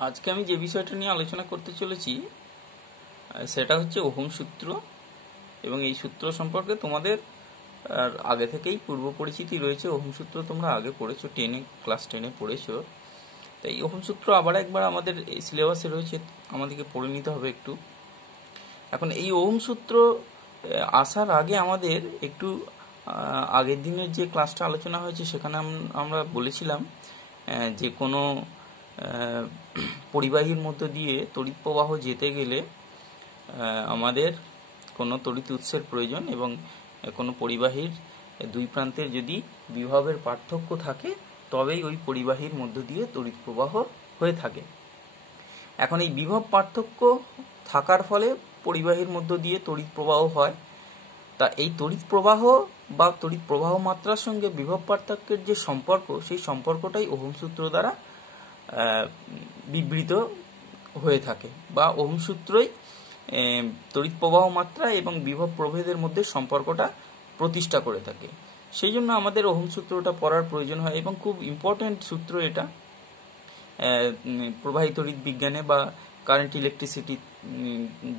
আজকে আমি যে বিষয়টা নিয়ে আলোচনা করতে চলেছি সেটা হচ্ছে ওহম সূত্র। এবং এই সূত্র সম্পর্কে তোমাদের আগে থেকেই পূর্ব পরিচিতি রয়েছে। ওহম সূত্র তোমরা আগে পড়েছো, ক্লাস 10-এ পড়েছো। তাই এই ওহম সূত্র আবার একবার আমাদের এই সিলেবাসে রয়েছে, আমাদেরকে পড়ে নিতে হবে একটু। এখন এই ওহম সূত্র আসার আগে আমাদের একটু আগের দিনের যে ক্লাসটা আলোচনা হয়েছে সেখানে আমরা বলেছিলাম যে কোনো পরিবাহীর মধ্য দিয়ে তড়িৎ প্রবাহ যেতে গেলে আমাদের কোনো তড়িৎ উৎসের প্রয়োজন, এবং কোনো পরিবাহীর দুই প্রান্তের যদি বিভবের পার্থক্য থাকে তবেই ওই পরিবাহীর মধ্য দিয়ে তড়িৎ প্রবাহ হয়ে থাকে। এখন এই বিভব পার্থক্য থাকার ফলে পরিবাহীর মধ্য দিয়ে তড়িৎ প্রবাহ হয়। তা এই তড়িৎ প্রবাহ বা তড়িৎ প্রবাহ মাত্রার সঙ্গে বিভব পার্থক্যের যে সম্পর্ক, সেই সম্পর্কটাই ওহম সূত্র দ্বারা বিবৃত হয়ে থাকে, বা ওহম সূত্রই তড়িৎ প্রবাহ মাত্রা এবং বিভব প্রভেদের মধ্যে সম্পর্কটা প্রতিষ্ঠা করে থাকে। সেই জন্য আমাদের ওহম সূত্রটা পড়ার প্রয়োজন হয়, এবং খুব ইম্পর্টেন্ট সূত্র এটা প্রবাহী তড়িৎ বিজ্ঞানে বা কারেন্ট ইলেকট্রিসিটি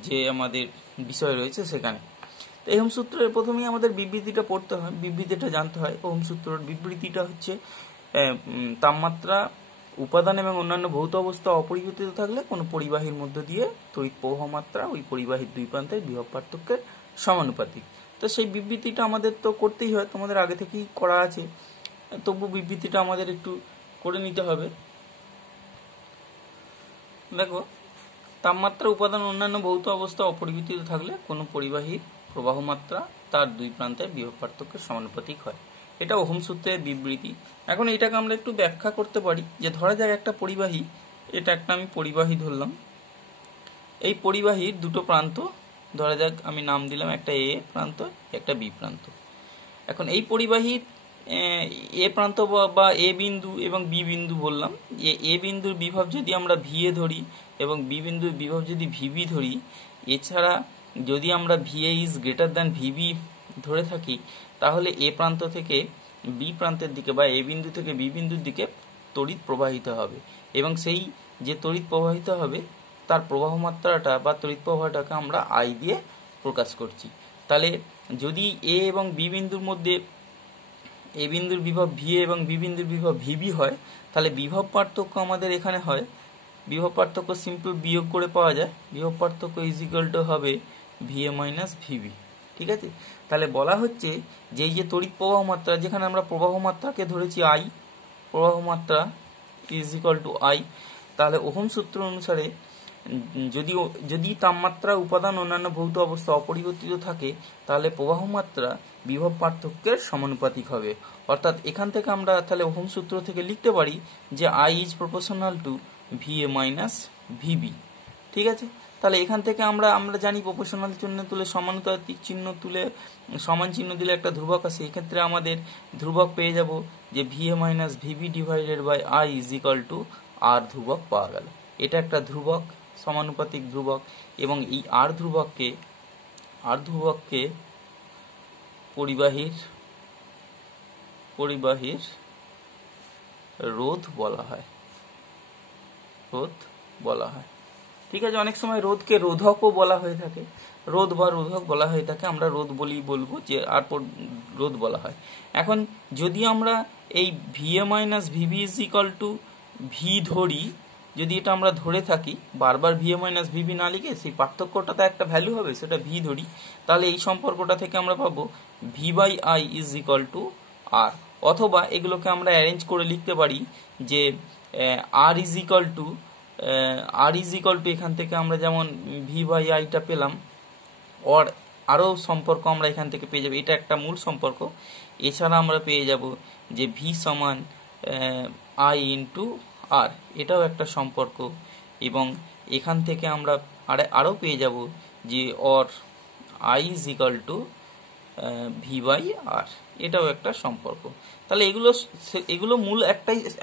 যে আমাদের বিষয় রয়েছে সেখানে। তো ওহম সূত্রের প্রথমেই আমাদের বিবৃতিটা পড়তে হয়, বিবৃতিটা জানতে হয়। ওহম সূত্রের বিবৃতিটা হচ্ছে তাপমাত্রা, উপাদান এবং অন্যান্য ভৌত অবস্থা অপরিবর্তিত থাকলে কোনো পরিবাহীর মধ্য দিয়ে তড়িৎ প্রবাহ মাত্রা ওই পরিবাহীর দুই প্রান্তের বিভব পার্থক্যের সমানুপাতিক। তো সেই বিবৃতিটা আমাদের তো করতেই হয়, তোমাদের আগে থেকেই করা আছে, তবু বিবৃতিটা আমাদের একটু করে নিতে হবে। দেখো, তাপমাত্রা, উপাদান, অন্যান্য ভৌত অবস্থা অপরিবর্তিত থাকলে কোনো পরিবাহীর প্রবাহ মাত্রা তার দুই প্রান্তের বিভব পার্থক্যের সমানুপাতিক হয়। এটা ওহম সূত্রের বিবৃতি। এখন এটাকে আমরা একটু ব্যাখ্যা করতে পারি, যে ধরা যাক একটা পরিবাহী, এটা একটা আমি পরিবাহী ধরলাম। এই পরিবাহীর দুটো প্রান্ত, ধরা যাক আমি নাম দিলাম একটা এ প্রান্ত, একটা বি প্রান্ত। এখন এই পরিবাহীর এ প্রান্ত বা এ বিন্দু এবং বি বিন্দু বললাম, এ বিন্দুর বিভব যদি আমরা ভিএ ধরি এবং বি বিন্দুর বিভব যদি ভিবি ধরি, এছাড়া যদি আমরা VA is greater than VB ধরে থাকি, তাহলে এ প্রান্ত থেকে বি প্রান্তের দিকে বা এ বিন্দু থেকে বি বিন্দুর দিকে তড়িৎ প্রবাহিত হবে, এবং সেই যে তড়িৎ প্রবাহিত হবে তার প্রবাহ মাত্রাটা বা তড়িৎ প্রবাহটাকে আমরা আই দিয়ে প্রকাশ করছি। তাহলে যদি এ এবং বি বিন্দুর মধ্যে এ বিন্দুর বিভব ভিএ এবং বি বিন্দুর বিভব ভিবি হয়, তাহলে বিভব পার্থক্য আমাদের এখানে হয়, বিভব পার্থক্য সিম্পল বিয়োগ করে পাওয়া যায়, বিভব পার্থক্য ইজ ইকুয়াল টু হবে ভিএ মাইনাস ভিবি। ঠিক আছে, তাহলে বলা হচ্ছে যে এই যে তড়িৎ প্রবাহ মাত্রা, যেখানে আমরা প্রবাহ মাত্রাকে ধরেছি আই, প্রবাহ মাত্রা ইজ ইকুয়াল টু আই, তাহলে ওহম সূত্র অনুসারে যদি তাপমাত্রা, উপাদান, অন্যান্য ভৌত অবস্থা অপরিবর্তিত থাকে, তাহলে প্রবাহ মাত্রা বিভব পার্থক্যের সমানুপাতিক হবে। অর্থাৎ এখান থেকে আমরা তাহলে ওহম সূত্র থেকে লিখতে পারি যে I is proportional to VA minus VB. ঠিক আছে, তাহলে এখান থেকে আমরা জানি প্রপোর্শনাল চিহ্ন তুলে সমানুপাতিক চিহ্ন তুলে সমান চিহ্ন দিলে একটা ধ্রুবক আসে। এক্ষেত্রে আমাদের ধ্রুবক পেয়ে যাব যে VA minus VB divided by I is equal to R ধ্রুবক পাওয়া গেল। এটা একটা ধ্রুবক, সমানুপাতিক ধ্রুবক, এবং এই আর ধ্রুবককে পরিবাহীর রোধ বলা হয়। ঠিক আছে, অনেক সময় রোধকে রোধকও বলা হয়ে থাকে, রোধ বা রোধক বলা হয়ে থাকে, আমরা রোধ বলবো যে আর রোধ বলা হয়। এখন যদি আমরা এই VA minus VB is equal to V ধরি, যদি এটা আমরা ধরে থাকি, বারবার ভিএ মাইনাস ভিবি না লিখে সেই পার্থক্যটা তো একটা ভ্যালু হবে, সেটা ভি ধরি, তাহলে এই সম্পর্কটা থেকে আমরা পাবো V by I is equal to R. অথবা এগুলোকে আমরা অ্যারেঞ্জ করে লিখতে পারি যে আর ইজ ইকুয়াল টু এখান থেকে আমরা যেমন ভি বাই আইটা পেলাম, আরও সম্পর্ক আমরা এখান থেকে পেয়ে যাব, এটা একটা মূল সম্পর্ক। এছাড়া আমরা পেয়ে যাব যে ভি সমান আই ইন্টু আর, এটাও একটা সম্পর্ক। এবং এখান থেকে আমরা আরও পেয়ে যাব যে I is equal to V by R, এটাও একটা সম্পর্ক। তাহলে এগুলো মূল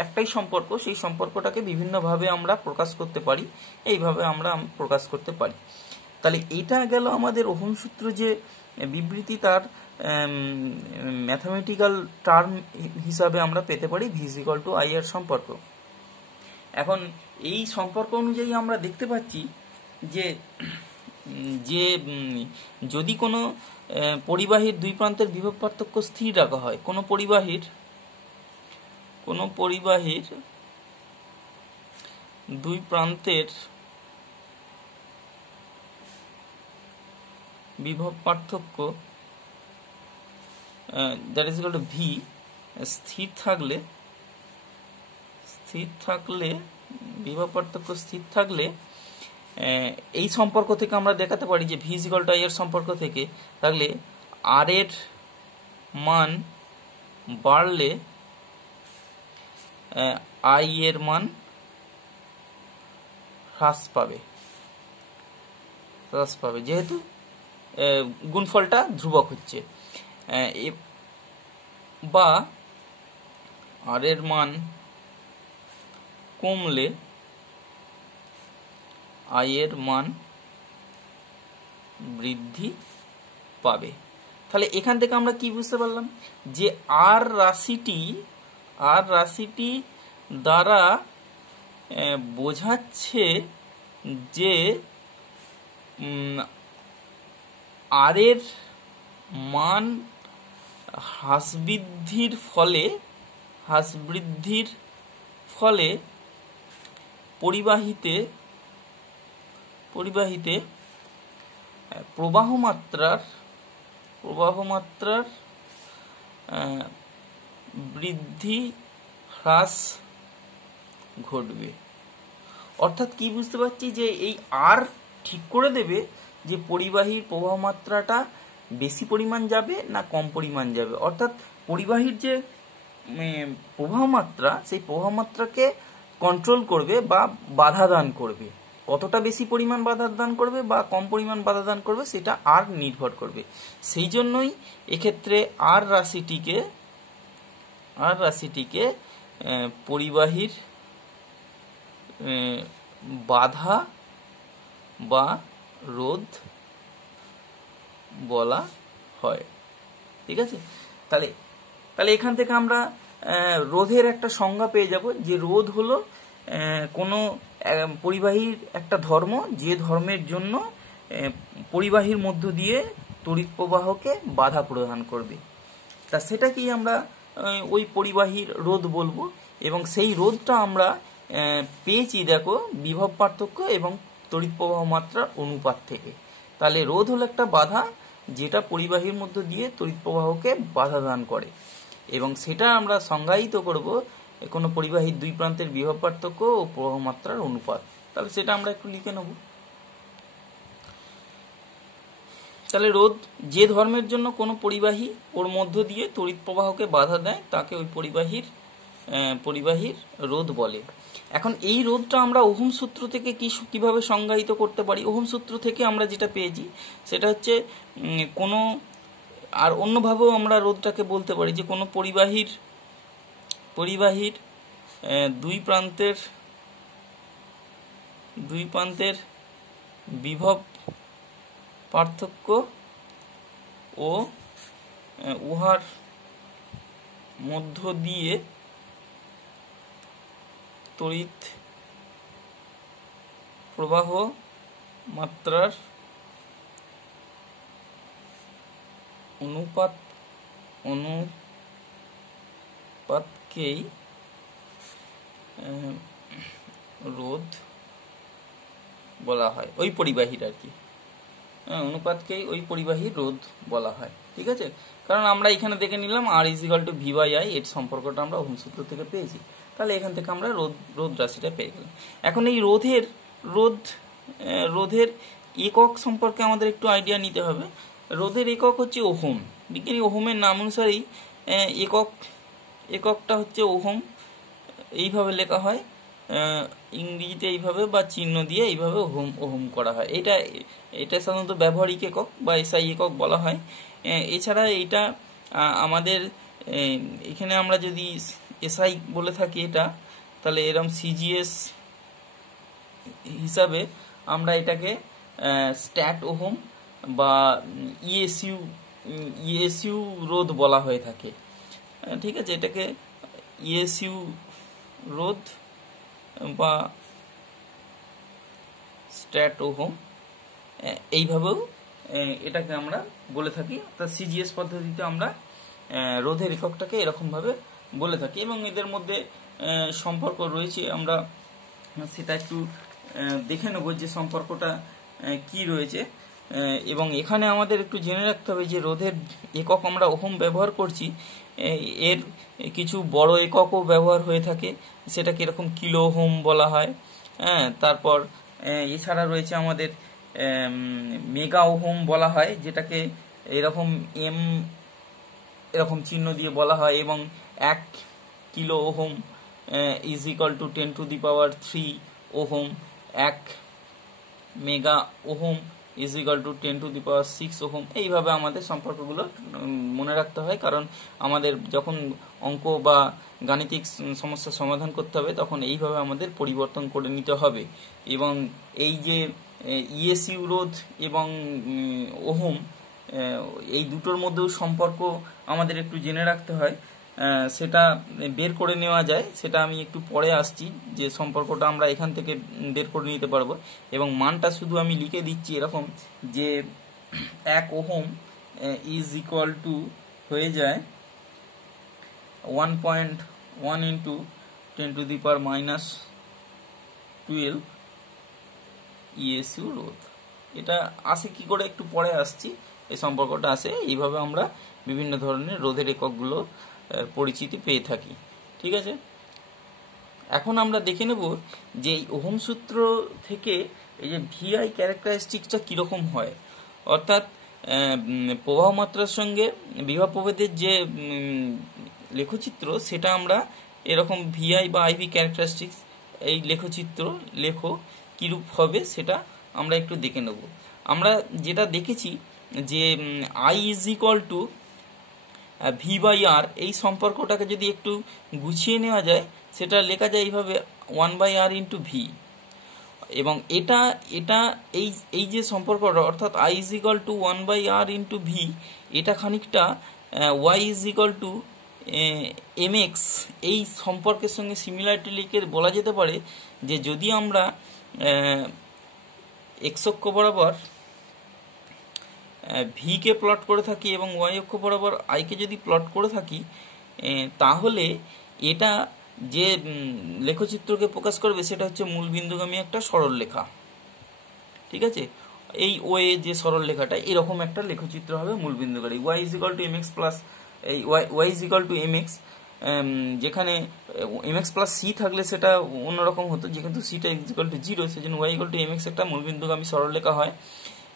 একটাই সম্পর্ক, সেই সম্পর্কটাকে বিভিন্নভাবে আমরা প্রকাশ করতে পারি, এইভাবে আমরা প্রকাশ করতে পারি। তাহলে এটা গেল আমাদের ওহম সূত্র যে বিবৃতি, তার ম্যাথমেটিক্যাল টার্ম হিসাবে আমরা পেতে পারি V is equal two I এর সম্পর্ক। এখন এই সম্পর্ক অনুযায়ী আমরা দেখতে পাচ্ছি যে যে যদি কোনো পরিবাহীর দুই প্রান্তের বিভব পার্থক্য স্থির রাখা হয়, কোনো পরিবাহীর দুই প্রান্তের বিভব পার্থক্য that is equal to V স্থির থাকলে বিভব পার্থক্য স্থির থাকলে এই সম্পর্ক থেকে আমরা দেখাতে পারি যে V is equal two I এর সম্পর্ক থেকে থাকলে আর এর মান বাড়লে আই এর মান হ্রাস পাবে যেহেতু গুণফলটা ধ্রুবক হচ্ছে, বা আর এর মান কমলে আই এর মান বৃদ্ধি পাবে। তাহলে এখান থেকে আমরা কি বুঝতে পারলাম যে আর রাশিটি দ্বারা বোঝাচ্ছে যে আর এর মান হ্রাস বৃদ্ধির ফলে পরিবাহীতে প্রবাহ মাত্রার বৃদ্ধি হ্রাস ঘটবে। অর্থাৎ কি বুঝতে পারছি যে এই আর ঠিক করে দেবে যে পরিবাহীর প্রবাহ মাত্রাটা বেশি পরিমাণ যাবে না কম পরিমাণ যাবে। অর্থাৎ পরিবাহীর যে প্রবাহ মাত্রা, সেই প্রবাহ মাত্রাকে কন্ট্রোল করবে বা বাধা দান করবে। কতটা বেশি পরিমাণ বাধা দান করবে বা কম পরিমাণ বাধা দান করবে সেটা আর নির্ভর করবে। সেই জন্যই এক্ষেত্রে আর রাশিটিকে পরিবাহীর বাধা বা রোধ বলা হয়। ঠিক আছে, তাহলে এখান থেকে আমরা রোধের একটা সংজ্ঞা পেয়ে যাব যে রোধ হলো কোনো পরিবাহীর একটা ধর্ম, যে ধর্মের জন্য পরিবাহীর মধ্য দিয়ে তড়িৎ প্রবাহকে বাধা প্রদান করবে। তা সেটাকেই আমরা ওই পরিবাহীর রোধ বলবো, এবং সেই রোধটা আমরা পেয়েছি দেখো বিভব পার্থক্য এবং তড়িৎ প্রবাহ মাত্রার অনুপাত থেকে। তাহলে রোধ হলো একটা বাধা যেটা পরিবাহীর মধ্য দিয়ে তড়িৎ প্রবাহকে বাধা দান করে, এবং সেটা আমরা সংজ্ঞায়িত করব কোনো পরিবাহীর দুই প্রান্তের বিভব পার্থক্য ও প্রবাহ মাত্রার অনুপাত। তাহলে সেটা আমরা একটু লিখে নেব। তাহলে রোধ যে ধর্মের জন্য কোনো পরিবাহী ওর মধ্য দিয়ে তড়িৎ প্রবাহকে বাধা দেয় তাকে ওই পরিবাহীর রোধ বলে। এখন এই রোধটা আমরা ওহম সূত্র থেকে কিভাবে সংজ্ঞায়িত করতে পারি? ওহম সূত্র থেকে আমরা যেটা পেয়েছি সেটা হচ্ছে কোনো, আর অন্যভাবেও আমরা রোধটাকে বলতে পারি যে কোনো পরিবাহীর দুই প্রান্তের বিভব পার্থক্য ও উহার মধ্য দিয়ে তড়িৎ প্রবাহ মাত্রার অনুপাতকেই রোধ বলা হয়, ওই পরিবাহীর আর কি অনুপাতকেই ওই পরিবাহীর রোধ বলা হয়। ঠিক আছে, কারণ আমরা এখানে দেখে নিলাম R is equal to V by I, এর সম্পর্কটা আমরা ওহম সূত্র থেকে পেয়েছি। তাহলে এখান থেকে আমরা রোধ রাশিটা পেয়ে গেলাম। এখন এই রোধের একক সম্পর্কে আমাদের একটু আইডিয়া নিতে হবে। রোধের একক হচ্ছে ওহম। বিজ্ঞানী ওহমের নাম অনুসারেই এককটা হচ্ছে ওহম। এইভাবে লেখা হয়, ইংরেজিতে এইভাবে বা চিহ্ন দিয়ে এইভাবে ওহম করা হয়। এটা সাধারণত ব্যবহারিক একক বা এসআই একক বলা হয়। এছাড়া এইটা আমাদের এখানে আমরা যদি এসআই বলে থাকি এটা, তাহলে এরকম সিজিএস হিসাবে আমরা এটাকে স্ট্যাট ওহম বা ইএসইউ রোধ বলা হয়ে থাকে। ঠিক আছে, এটাকে ইএসইউ রোধ বা স্ট্যাট ওহম, এইভাবেও এটাকে আমরা বলে থাকি। অর্থাৎ সিজিএস পদ্ধতিতে আমরা রোধের এককটাকে এরকমভাবে বলে থাকি এবং এদের মধ্যে সম্পর্ক রয়েছে, আমরা সেটা একটু দেখে নেব যে সম্পর্কটা কি রয়েছে। এবং এখানে আমাদের একটু জেনে রাখতে হবে যে রোধের একক আমরা ওহম ব্যবহার করছি, এর কিছু বড় এককও ব্যবহার হয়ে থাকে, সেটা কিরকম কিলো ওহম বলা হয়। তারপর এছাড়া রয়েছে আমাদের মেগা ওহম বলা হয়, যেটাকে এরকম এরকম চিহ্ন দিয়ে বলা হয়, এবং 1 kilo ohm is equal two 10⁻³ ohm, 1 mega ohm is equal two 10⁻⁶ ohm. এইভাবে আমাদের সম্পর্কগুলো মনে রাখতে হয়, কারণ আমাদের যখন অঙ্ক বা গাণিতিক সমস্যার সমাধান করতে হবে তখন এইভাবে আমাদের পরিবর্তন করে নিতে হবে। এবং এই যে ইএসইউ রোধ এবং ওহম, এই দুটোর মধ্যেও সম্পর্ক আমাদের একটু জেনে রাখতে হয়, সেটা বের করে নেওয়া যায়, সেটা আমি একটু পরে আসছি যে সম্পর্কটা আমরা এখান থেকে বের করে নিতে পারবো। এবং মানটা শুধু আমি লিখে দিচ্ছি এরকম যে 1 ওহম ইজ ইকুয়াল টু হয়ে যায় 1.1 ইন্টু 10⁻⁻12 ইএসইউ রোধ। এটা আসে কি করে একটু পরে আসছি, এই সম্পর্কটা আসে এইভাবে আমরা বিভিন্ন ধরনের রোধের এককগুলো পরিচিতি পেয়ে থাকি। ঠিক আছে, এখন আমরা দেখে নেব যে এই ওহম সূত্র থেকে এই যে ভিআই ক্যারেক্টারিস্টিক্সটা কিরকম হয়। অর্থাৎ প্রবাহ মাত্রার সঙ্গে বিভব প্রভেদের যে লেখচিত্র, সেটা আমরা এরকম ভিআই বা আইভি ক্যারেক্টারিস্টিক্স এই লেখচিত্র কিরূপ হবে সেটা আমরা একটু দেখে নেব। আমরা যেটা দেখেছি যে I is equal two V/R, এই সম্পর্কটাকে যদি একটু গুছিয়ে নেওয়া যায় সেটা লেখা যায় এইভাবে 1/R ইন্টু ভি। এবং এটা এই যে সম্পর্কটা, অর্থাৎ I is equal two 1/R into V, এটা খানিকটা Y is equal to mx এই সম্পর্কের সঙ্গে সিমিলারিটি লিখে বলা যেতে পারে যে যদি আমরা x অক্ষ বরাবর ভি কে প্লট করে থাকি এবং ওয়াই অক্ষ বরাবর আই কে যদি প্লট করে থাকি, তাহলে এটা যে লেখচিত্রকে প্রকাশ করবে সেটা হচ্ছে মূলবিন্দুগামী একটা সরলরেখা। ঠিক আছে, এই ওয়ে যে সরলরেখাটা এরকম একটা লেখচিত্র হবে মূলবিন্দুগামী। Y is equal to mx plus Y is equal to mx, যেখানে mx প্লাস সি থাকলে সেটা অন্যরকম হতো, যেহেতু সিটা ইজ ইকুয়াল টু 0, সেজন্য ওয়াই ইকুয়াল টু mx একটা মূলবিন্দুগামী সরলরেখা হয়।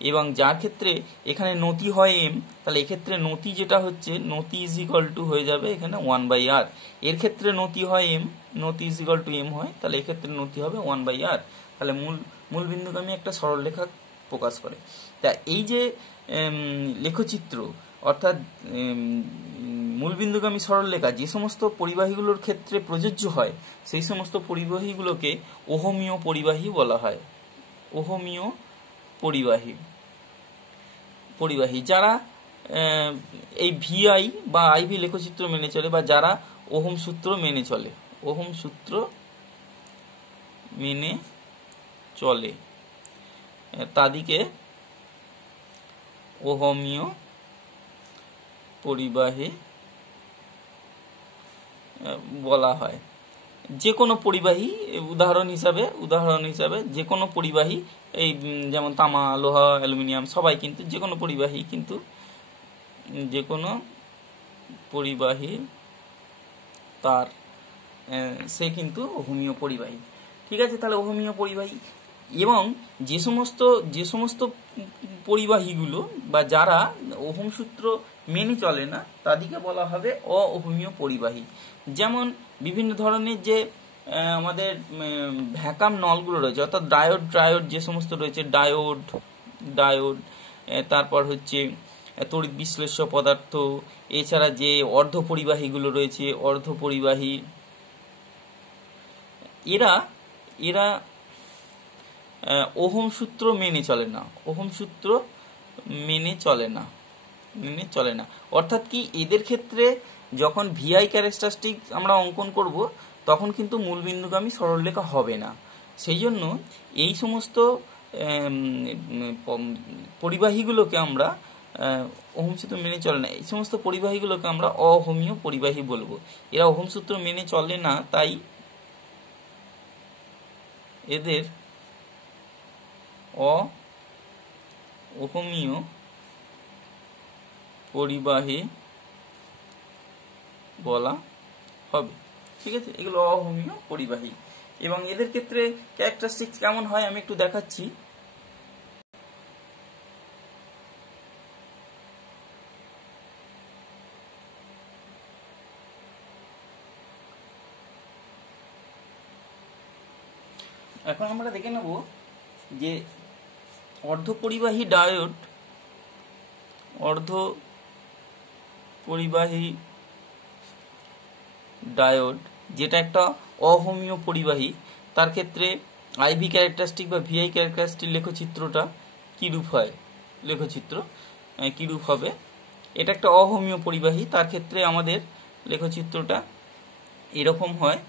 এবং যার ক্ষেত্রে এখানে নতি হয় m, তাহলে এক্ষেত্রে নতি যেটা হচ্ছে নতি ইজ ইকুয়াল টু হয়ে যাবে এখানে 1/R। এর ক্ষেত্রে নতি হয় m, নতি ইজ ইকুয়াল টু m হয়, তাহলে এক্ষেত্রে নতি হবে 1/R। তাহলে মূলবিন্দুগামী একটা সরলরেখা প্রকাশ করে। তা এই যে লেখচিত্র, অর্থাৎ মূলবিন্দুগামী সরলরেখা যে সমস্ত পরিবাহীগুলোর ক্ষেত্রে প্রযোজ্য হয় সেই সমস্ত পরিবাহীগুলোকে ওহমীয় পরিবাহী বলা হয়। ওহমীয় পরিবাহী যারা এই ভিআই বা আইভি লেখচিত্র মেনে চলে, বা যারা ওহম সূত্র মেনে চলে তাদিকে ওহমীয় পরিবাহী বলা হয়। যে কোনো পরিবাহী, উদাহরণ হিসাবে যে কোনো পরিবাহী, এই যেমন তামা, লোহা, অ্যালুমিনিয়াম, সবাই কিন্তু যে কোনো পরিবাহী, কিন্তু যে কোনো পরিবাহী তার সে কিন্তু ওহমীয় পরিবাহী। ঠিক আছে, তাহলে ওহমীয় পরিবাহী। এবং যে সমস্ত পরিবাহীগুলো বা যারা ওহম সূত্র মেনে চলে না তাদেরকে বলা হবে অওহমীয় পরিবাহী। যেমন বিভিন্ন ধরনের যে আমাদের ভ্যাকাম নলগুলো রয়েছে, অর্থাৎ ডায়োড যে সমস্ত রয়েছে, ডায়োড, তারপর হচ্ছে তড়িৎ বিশ্লেষ্য পদার্থ, এছাড়া যে অর্ধপরিবাহীগুলো রয়েছে, অর্ধপরিবাহী, এরা ওহম সূত্র মেনে চলে না। অর্থাৎ কি, এদের ক্ষেত্রে যখন ভিআই ক্যারেক্টারিস্টিক আমরা অঙ্কন করব তখন কিন্তু মূলবিন্দুগামী সরলরেখা হবে না। সেই জন্য এই সমস্ত পরিবাহীগুলোকে আমরা ওহম সূত্র মেনে চলে না, এই সমস্ত পরিবাহীগুলোকে আমরা অহমীয় পরিবাহী বলবো। এরা ওহম সূত্র মেনে চলে না, তাই এদের অহমীয় পরিবাহী বলা হবে। ঠিক আছে, এগুলো অহমীয় পরিবাহী। এবং এদের ক্ষেত্রে ক্যারেক্টারিস্টিক্স কেমন হয় আমি একটু দেখাচ্ছি। এখন আমরা দেখে নেব যে অর্ধপরিবাহী ডায়োড যেটা একটা অহমীয় পরিবাহী, তার ক্ষেত্রে আইভি ক্যারেক্টারিস্টিক বা ভিআই ক্যারেক্টারিস্টিক লেখচিত্রটা কিরূপ হয়, লেখচিত্র কিরূপ হবে। এটা একটা অহমীয় পরিবাহী, তার ক্ষেত্রে আমাদের লেখচিত্রটা এরকম হয়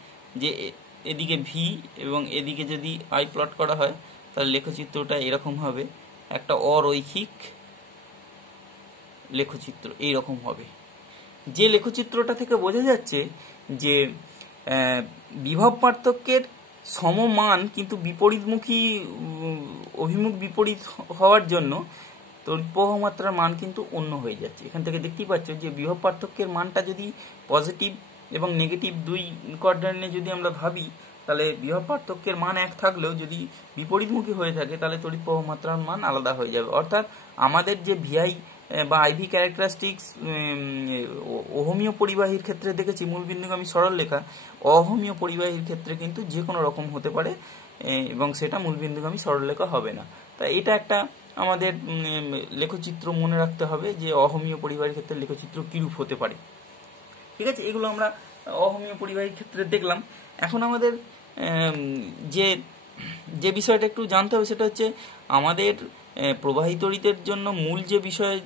যে এদিকে ভি এবং এদিকে যদি আই প্লট করা হয় তাহলে লেখচিত্রটা এরকম হবে, একটা অরৈখিক লেখচিত্র এইরকম হবে। যে লেখচিত্রটা থেকে বোঝা যাচ্ছে যে বিভব পার্থক্যের সমমান কিন্তু বিপরীতমুখী অভিমুখ বিপরীত হওয়ার জন্য তড়িৎ প্রবাহ মাত্রার মান কিন্তু অন্য হয়ে যাচ্ছে। এখান থেকে দেখতেই পাচ্ছ যে বিভব পার্থক্যের মানটা যদি পজিটিভ এবং নেগেটিভ দুই কোয়াড্র্যান্টে যদি আমরা ভাবি, তাহলে বিভব পার্থক্যের মান এক থাকলেও যদি বিপরীতমুখী হয়ে থাকে তাহলে তড়িৎ প্রবাহ মাত্রার মান আলাদা হয়ে যাবে। অর্থাৎ আমাদের যে ভিআই বা আইভি ক্যারেক্টারিস্টিক্স অহমীয় পরিবাহীর ক্ষেত্রে দেখেছি মূলবিন্দুগামী সরলরেখা, অহমীয় পরিবাহীর ক্ষেত্রে কিন্তু যে কোনো রকম হতে পারে এবং সেটা মূলবিন্দুগামী সরলরেখা হবে না। তাই এটা একটা আমাদের লেখচিত্র মনে রাখতে হবে যে অহমীয় পরিবাহীর ক্ষেত্রে লেখচিত্র কিরূপ হতে পারে। ঠিক আছে, এগুলো আমরা অহমীয় পরিবাহীর ক্ষেত্রে দেখলাম। এখন আমাদের যে বিষয়টা একটু জানতে হবে সেটা হচ্ছে আমাদের প্রবাহী তড়িতের জন্য মূল যে বিষয়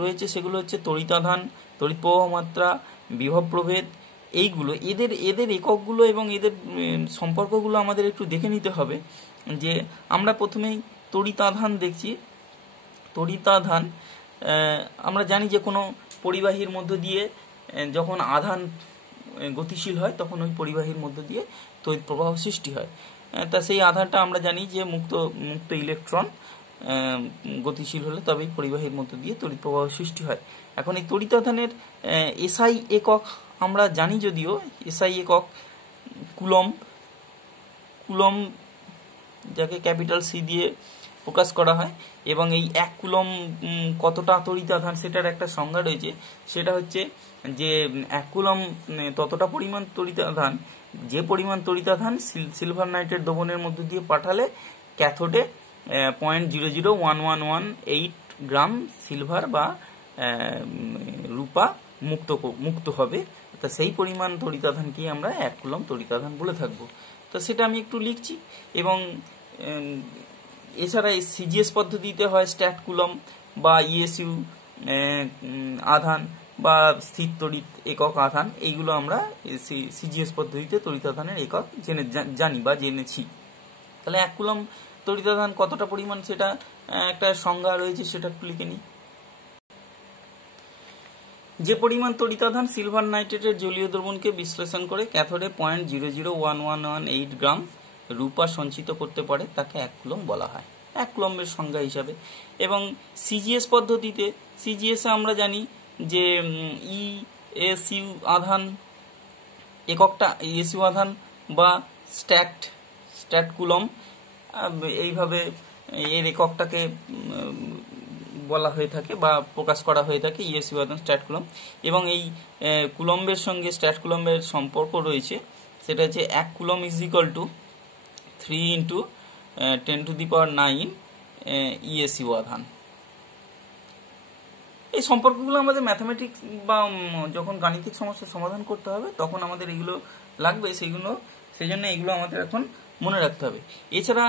রয়েছে সেগুলো হচ্ছে তড়িতাধান, তড়িৎ প্রবাহ মাত্রা, বিভব প্রভেদ, এইগুলো এদের এককগুলো এবং এদের সম্পর্কগুলো আমাদের একটু দেখে নিতে হবে। যে আমরা প্রথমেই তড়িতাধান দেখছি। তড়িতাধান আমরা জানি যে কোনো পরিবাহীর মধ্য দিয়ে যখন আধান গতিশীল হয় তখন ওই পরিবাহীর মধ্য দিয়ে তড়িৎ প্রবাহ সৃষ্টি হয়। তা সেই আধানটা আমরা জানি যে মুক্ত ইলেকট্রন গতিশীল হলে তবেই পরিবাহীর মধ্য দিয়ে তড়িৎ প্রবাহ সৃষ্টি হয়। এখন এই তড়িতাধানের এসআই একক আমরা জানি, যদিও এসআই একক কুলম্ব যাকে ক্যাপিটাল সি দিয়ে প্রকাশ করা হয়, এবং এই 1 কুলম্ব কতটা তড়িতাধান সেটার একটা সংজ্ঞা রয়েছে। সেটা হচ্ছে যে 1 কুলম্ব ততটা পরিমাণ তড়িতাধান, যে পরিমাণ তড়িতাধান সিলভার নাইট্রেট দ্রবণের মধ্য দিয়ে পাঠালে ক্যাথোডে 0.00118 গ্রাম সিলভার বা রূপা মুক্ত হবে। তা সেই পরিমাণ তড়িতাধানকে আমরা 1 কুলম্ব তড়িতাধান বলে থাকবো। তো সেটা আমি একটু লিখছি। এবং এছাড়া এই সিজিএস পদ্ধতিতে হয় স্ট্যাট কুলম্ব বা ইএসইউ আধান বা স্থির তড়িৎ একক আধান, এইগুলো আমরা সিজিএস পদ্ধতিতে তড়িতাধানের একক জানি বা জেনেছি। তাহলে 1 কুলম্ব তড়িতাধান কতটা পরিমাণ সেটা একটা সংজ্ঞা রয়েছে, সেটা একটু লিখে নিই। যে পরিমাণ তড়িতাধান সিলভার নাইট্রেটের জলীয় দ্রবণকে বিশ্লেষণ করে ক্যাথোডে 0.00118 গ্রাম রূপা সঞ্চিত করতে পারে তাকে 1 কুলম্ব বলা হয় 1 কুলম্বের সংজ্ঞা হিসাবে। এবং সিজিএস পদ্ধতিতে সিজিএসে আমরা জানি যে ইএসইউ আধান এককটা ইএসইউ আধান বা স্ট্যাট কুলম্ব, এইভাবে এর এককটাকে বলা হয়ে থাকে বা প্রকাশ করা হয়ে থাকে ইএসইউ আধান স্ট্যাট কুলম্ব। এবং এই কুলম্বের সঙ্গে স্ট্যাট কুলম্বের সম্পর্ক রয়েছে, সেটা হচ্ছে 1 coulomb is equal two 3 × 10⁹ ESU আধান। এই সম্পর্কগুলো আমাদের ম্যাথামেটিক্স বা যখন গাণিতিক সমস্যা সমাধান করতে হবে তখন আমাদের এগুলো লাগবে, সেই জন্য এগুলো আমাদের এখন মনে রাখতে হবে। এছাড়া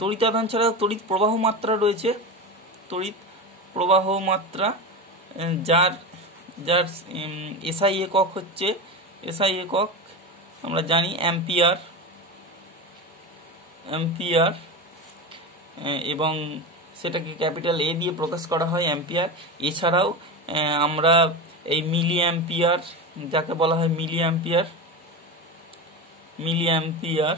তড়িতাধান ছাড়াও তড়িৎ প্রবাহ মাত্রা রয়েছে, তড়িৎ প্রবাহ মাত্রা যার এসআই একক হচ্ছে আমরা জানি অ্যাম্পিয়ার, অ্যাম্পিয়ার এবং সেটাকে ক্যাপিটাল এ দিয়ে প্রকাশ করা হয় অ্যাম্পিয়ার। এছাড়াও আমরা এই মিলি অ্যাম্পিয়ার, যাকে বলা হয় milli ampere, milli ampere,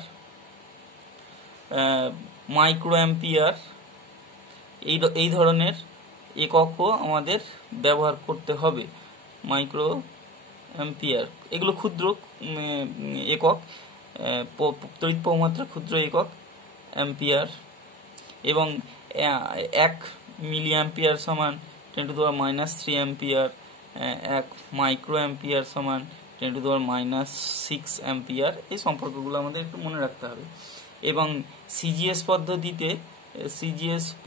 micro ampere, এই ধরনের এককও আমাদের ব্যবহার করতে হবে। মাইক্রো অ্যাম্পিয়ার এগুলো ক্ষুদ্র একক, তড়িৎ প্রবাহমাত্রা ক্ষুদ্র একক অ্যাম্পিয়ার। এবং 1 মিলি অ্যাম্পিয়ার সমান 10⁻³ অ্যাম্পিয়ার, 1 মাইক্রো অ্যাম্পিয়ার সমান 10⁻6 অ্যাম্পিয়ার। এই সম্পর্কগুলো আমাদের একটু মনে রাখতে হবে। এবং সিজিএস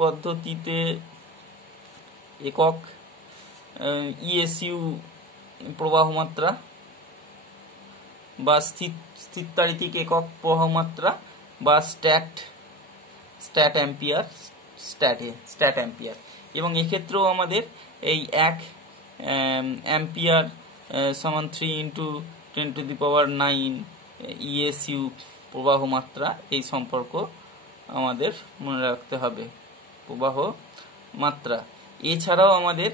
পদ্ধতিতে একক ইএসইউ প্রবাহমাত্রা বা স্থিরতারিতিক একক প্রবাহমাত্রা বা স্ট্যাট অ্যাম্পিয়ার। এবং এক্ষেত্রেও আমাদের এই 1 অ্যাম্পিয়ার সমান 3 × 10⁹ ইএসইউ প্রবাহ মাত্রা, এই সম্পর্ক আমাদের মনে রাখতে হবে, প্রবাহ মাত্রা। এছাড়াও আমাদের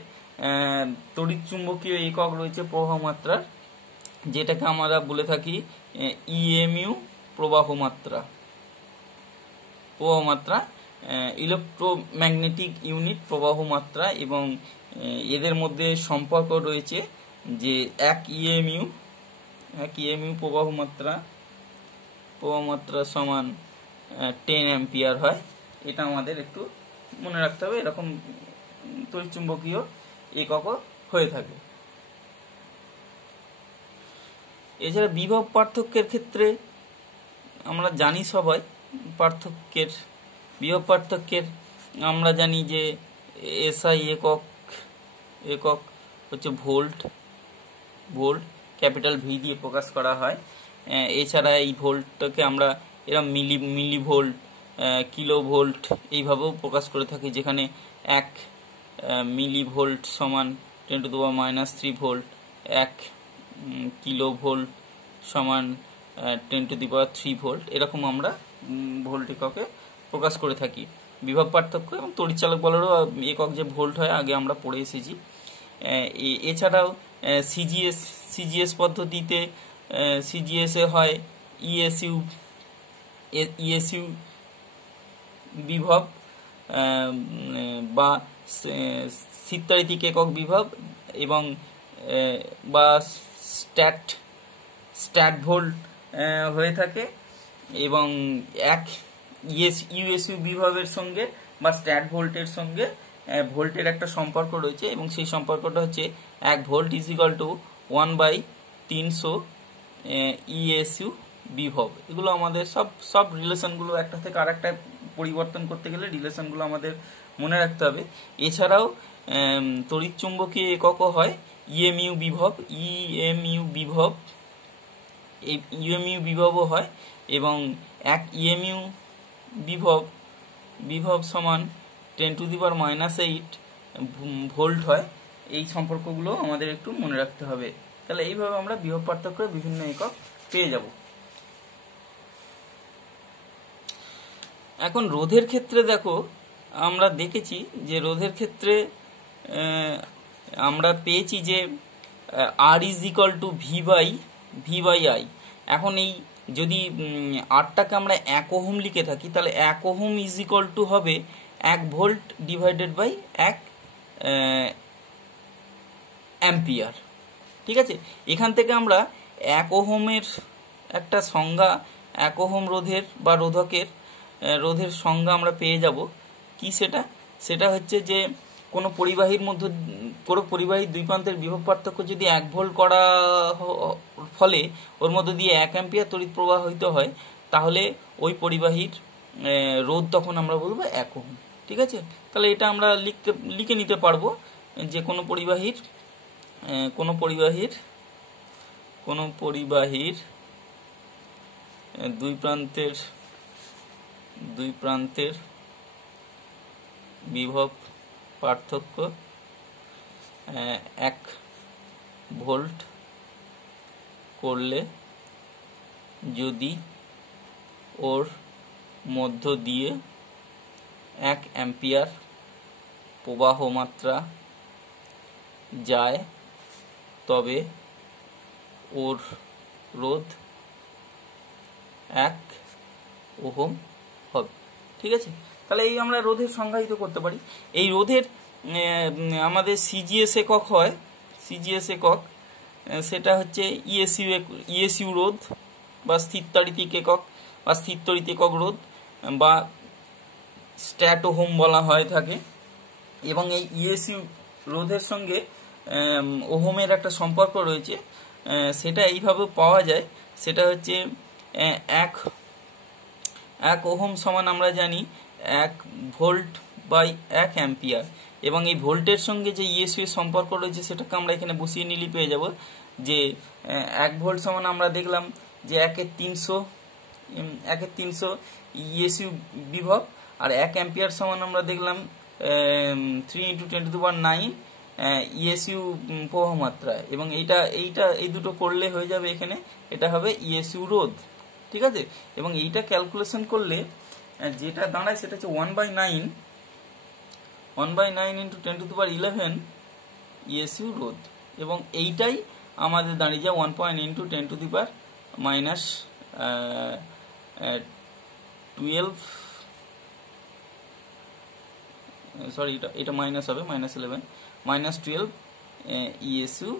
তড়িৎ চুম্বকীয় একক রয়েছে প্রবাহ মাত্রার, যেটাকে আমরা বলে থাকি ইএমইউ প্রবাহ মাত্রা, ইলেকট্রোম্যাগনেটিক ইউনিট প্রবাহ মাত্রা। এবং এদের মধ্যে সম্পর্ক রয়েছে যে 1 ইএমইউ প্রবাহ মাত্রা সমান 10 অ্যাম্পিয়ার হয়। এটা আমাদের একটু মনে রাখতে হবে, এরকম তড়িৎচুম্বকীয় এককও হয়ে থাকে। এছাড়া বিভব পার্থক্যের ক্ষেত্রে আমরা জানি সবাই বিভব পার্থক্যের আমরা জানি যে এসআই একক হচ্ছে ভোল্ট, ক্যাপিটাল ভি দিয়ে প্রকাশ করা হয়। এছাড়া এই ভোল্টটাকে আমরা এরকম মিলি ভোল্ট, কিলো ভোল্ট এইভাবেও প্রকাশ করে থাকি, যেখানে 1 মিলি ভোল্ট সমান 10⁻³ ভোল্ট, 1 কিলো ভোল্ট সমান 10⁻³ ভোল্ট, এরকম আমরা ভোল্ট এককে প্রকাশ করে থাকি। বিভব পার্থক্য এবং তড়িৎচালক বলেরও একক যে ভোল্ট হয় আগে আমরা পড়ে এসেছি। এছাড়াও সিজিএস পদ্ধতিতে সিজিএসে হয় ইএসইউ বিভব বা স্থিরতারিতিক একক বিভব এবং বা স্ট্যাট ভোল্ট হয়ে থাকে। এবং 1 ইউএসইউ বিভবের সঙ্গে বা স্ট্যাট ভোল্টের সঙ্গে ভোল্টের একটা সম্পর্ক রয়েছে, এবং সেই সম্পর্কটা হচ্ছে 1 ভোল্ট = 1/300 ইএসইউ বিভব। এগুলো আমাদের সব রিলেশনগুলো একটা থেকে আরেকটা পরিবর্তন করতে গেলে রিলেশনগুলো আমাদের মনে রাখতে হবে। এছাড়াও তড়িৎ চুম্বকীয় এককও হয় ইএমইউ বিভবও হয়। এবং 1 ইএমইউ বিভব সমান 10⁻⁸ ভোল্ট হয়। এই সম্পর্কগুলো আমাদের একটু মনে রাখতে হবে। তাহলে এইভাবে আমরা বিভব পার্থক্যের বিভিন্ন একক পেয়ে যাব। এখন রোধের ক্ষেত্রে দেখো, আমরা দেখেছি যে রোধের ক্ষেত্রে আমরা পেয়েছি যে R = V/I। এখন এই যদি আরটাকে আমরা 1 ওহম লিখে থাকি, তাহলে 1 ওহম = হবে 1 ভোল্ট / 1 অ্যাম্পিয়ার। ঠিক আছে, এখান থেকে আমরা 1 ওহমের একটা সংজ্ঞা, 1 ওহম রোধের বা রোধের সংজ্ঞা আমরা পেয়ে যাব। কি সেটা হচ্ছে যে কোনো পরিবাহীর দুই প্রান্তের বিভব পার্থক্য যদি 1 ভোল্ট করা ফলে ওর মধ্যে দিয়ে 1 অ্যাম্পিয়ার তড়িৎ প্রবাহিত হয়, তাহলে ওই পরিবাহীর রোধ তখন আমরা বলবো 1 ওহম। ঠিক আছে, তাহলে এটা আমরা লিখে নিতে পারবো যে কোনো পরিবাহীর দুই প্রান্তের বিভব পার্থক্য 1 ভোল্ট করলে যদি ওর মধ্য দিয়ে 1 অ্যাম্পিয়ার প্রবাহ মাত্রা যায় তবে ওর রোধ 1 ওহম হবে। ঠিক আছে, তাহলে এই আমরা রোধের সংজ্ঞায়িত করতে পারি। এই রোধের আমাদের সিজিএস একক হয়, সিজিএস একক সেটা হচ্ছে ইএসইউ রোধ বা স্থিরতাড়িতিক একক বা স্থিরতড়িৎ একক রোধ বা স্ট্যাট ওহম বলা হয় থাকে। এবং এই ইএসইউ রোধের সঙ্গে ওহমের একটা সম্পর্ক রয়েছে, সেটা এইভাবে পাওয়া যায়। সেটা হচ্ছে 1 ওহম সমান আমরা জানি 1 ভোল্ট বাই 1 অ্যাম্পিয়ার, এবং এই ভোল্টের সঙ্গে যে ইএসইউ এর সম্পর্ক রয়েছে সেটাকে আমরা এখানে বসিয়ে নিলে পেয়ে যাব যে 1 ভোল্ট সমান আমরা দেখলাম যে 1/300 ইএসইউ বিভব, আর 1 অ্যাম্পিয়ার সমান আমরা দেখলাম 3 × 10⁹ ইএসইউ প্রবাহ মাত্রা, এবং এই দুটো করলে হয়ে যাবে এখানে, এটা হবে ইএসইউ রোধ। ঠিক আছে, এবং এইটা ক্যালকুলেশন করলে যেটা দাঁড়ায় সেটা হচ্ছে 1/9 × 10⁻11 ইএসইউ রোধ, এবং এইটাই আমাদের দাঁড়িয়ে যায় 1 × 10⁻12 সরি এটা মাইনাস হবে -11 -12 ইএসইউ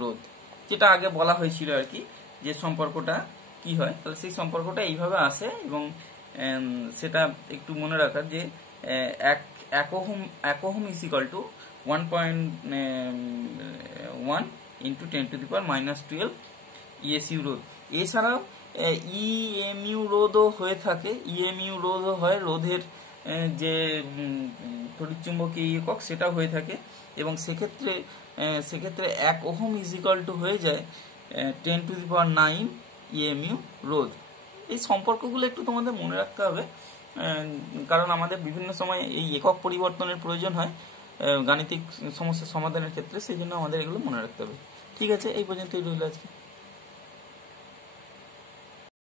রোধ, যেটা আগে বলা হয়েছিল আর কি, যে সম্পর্কটা কি হয়। তাহলে সেই সম্পর্কটা এইভাবে আসে, এবং সেটা একটু মনে রাখার যে 1 ohm is equal two 1.1 × 10⁻12 ESU রোধ। এছাড়াও ইএমইউ রোধও হয়ে থাকে, ইএমইউ রোধও হয়, রোধের যে তড়িৎচুম্বকীয় একক সেটা হয়ে থাকে, এবং সেক্ষেত্রে 1 ওহম ইজ ইকুয়াল টু হয়ে যায় 10⁹ ইএমইউ রোধ। এই সম্পর্কগুলো একটু তোমাদের মনে রাখতে হবে, কারণ আমাদের বিভিন্ন সময় এই একক পরিবর্তনের প্রয়োজন হয় গাণিতিক সমস্যার সমাধানের ক্ষেত্রে, সেই জন্য আমাদের এগুলো মনে রাখতে হবে। ঠিক আছে, এই পর্যন্তই রইল আজকে।